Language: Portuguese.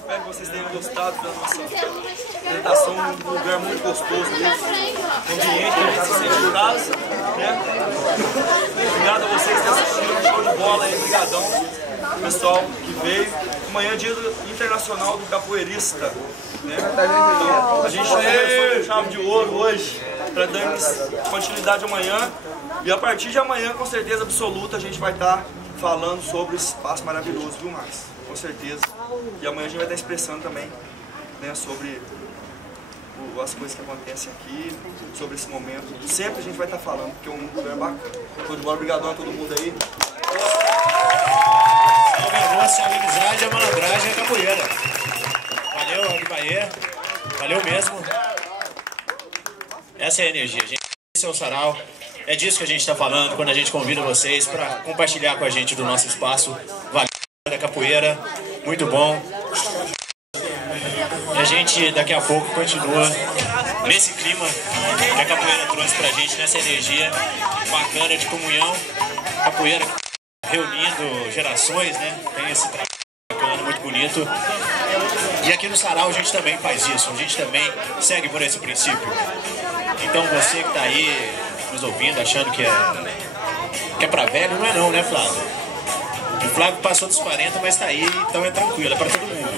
espero que vocês tenham gostado da nossa apresentação, um lugar muito gostoso, um ambiente que a gente se sente em casa, né? Obrigado a vocês que assistiram, show de bola aí, brigadão, pessoal que veio. Amanhã é dia internacional do capoeirista, né? Então, a gente começou com chave de ouro hoje, para dar continuidade amanhã. E a partir de amanhã, com certeza absoluta, a gente vai estar falando sobre esse espaço maravilhoso, viu, Max? Com certeza. E amanhã a gente vai estar expressando também, né, sobre as coisas que acontecem aqui, sobre esse momento. Sempre a gente vai estar falando, porque é um lugar bacana. Tô de bola, obrigadão a todo mundo aí. Salve a voz, salve a amizade, a malandragem e a capoeira. Valeu, Aguibaê. Valeu mesmo. Essa é a energia, gente. Esse é o Sarau. É disso que a gente está falando quando a gente convida vocês para compartilhar com a gente do nosso espaço. Valeu, da capoeira. Muito bom. E a gente daqui a pouco continua nesse clima que a capoeira trouxe pra gente, nessa energia bacana de comunhão. Capoeira reunindo gerações, né? Tem esse trabalho bacana, muito bonito. E aqui no Sarau a gente também faz isso, a gente também segue por esse princípio. Então você que tá aí nos ouvindo, achando que é pra velho, não é não, né, Flávio? O Flávio passou dos 40, mas tá aí, então é tranquilo, é pra todo mundo.